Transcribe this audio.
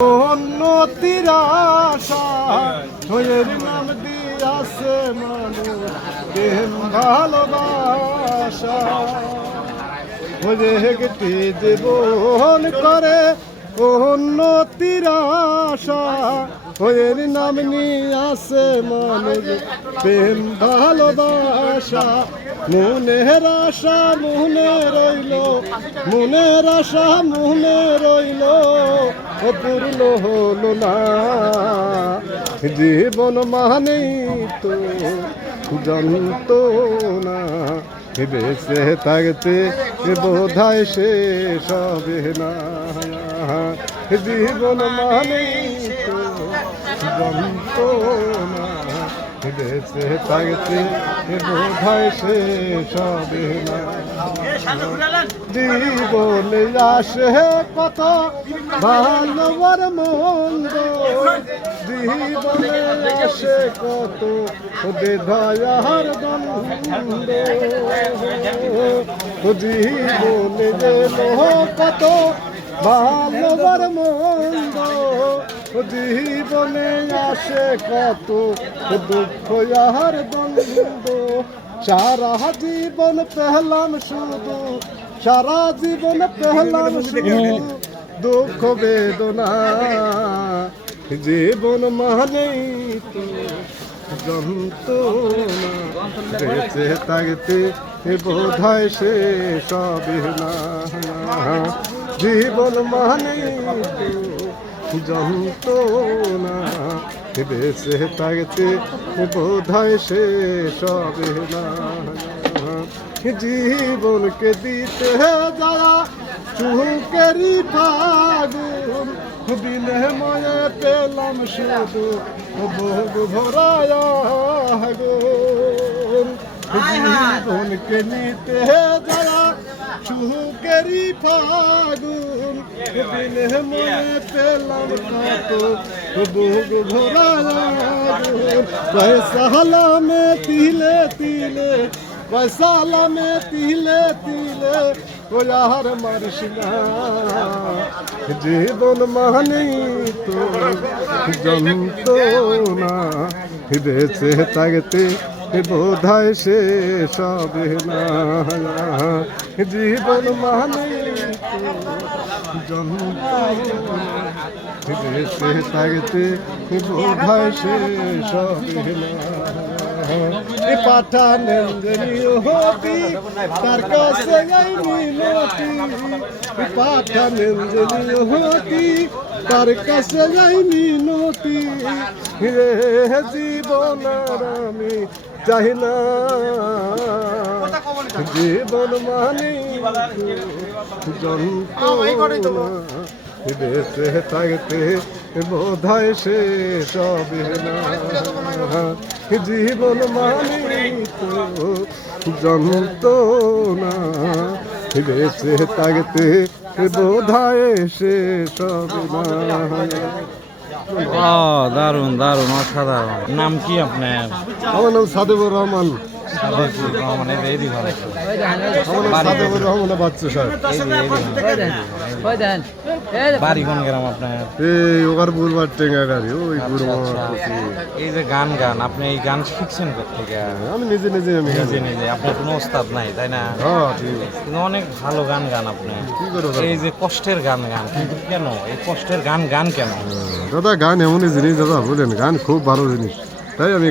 উন্নতির আশা হয়ের নাম দিয়াছে মানুষ প্রেম ভালোবাসা হয়ে গেটি জীবন করে উন্নতির আশা হয়ের নাম নিয়াছে মানুষ প্রেম ভালোবাসা মনের আশা মনে রইল মনের আশা মনে রইল পূর্ণ হলো না জীবন মানেই তো যন্ত্রণা বেঁচে থাকতে বোধহয় শেষ হবে না জীবন মানেই তো যন্ত্রণা বেঁচে থাকতে বোধহয় শেষ হবে না জীবনে আসে কত ভালোবার মন্দ জীবনে আসে কত দয়ার দ্বন্দ্ব জীবনে কত ভালোবার মন্দ জীবনে আসে কত দুঃখ আর দ্বন্দ্ব সারা জীবন পেহলাম শুধু সারা জীবন পেহলাম শুধু দুঃখ বেদনা জীবন মানেই তো যন্ত্রণা বেঁচে থাকতে বোধহয় শেষ হবে না জীবন মানেই তো যন্ত্রণা বেঁচে থাকতে বোধহয় শেষ হবে না জীবনকে দিতে যারা চুকেরি ফাগুন বিনিময়ে পেলাম শুধু ভোগ ভরায় জীবনকে নিতে যারা চুকেরি ফাগুন বিনিময়ে পেলাম কত ভোগ ভরায় পয়সা মে তিলে তিলে পয়সা মে তিলে তিলে ওয়ার মারিস না জীবন মানেই তো যন্ত্রণা বেঁচে থাকতে বোধহয় শেষ হবে না জীবন মানেই তো যন্ত্রণা বেঁচে থাকতে বোধহয় শেষ হবে না পাঠানেন হতি তার কাছে মিনতি পাঠানেন হতি তার কাছে মিনতি রে জীবন আমি চাই না জীবন মানে যন্ত্রণা বেঁচে থাকতে বোধহয় শেষ হবে না জীবন মানে তো যন্ত্রণা বেঁচে থাকতে বোধহয় শেষ হবে না দারুণ দারুণ অসাধারণ। নাম কি আপনার? আমার নাম সাদেবুর রহমান। বাড়ি কোন গ্রাম আপনার? এই যে গান গান আপনি এই গান শিখছেন কোথেকে? আমি নিজে নিজে নিজে আপনার কোনো ওস্তাদ নাই তাই না? কিন্তু অনেক ভালো গান গান আপনি। এই যে কষ্টের গান গান, কিন্তু কেন এই কষ্টের গান গান কেন? দাদা গান এমনই জিনিস দাদা, বলেন গান খুব ভালো জিনিস, তাই আমি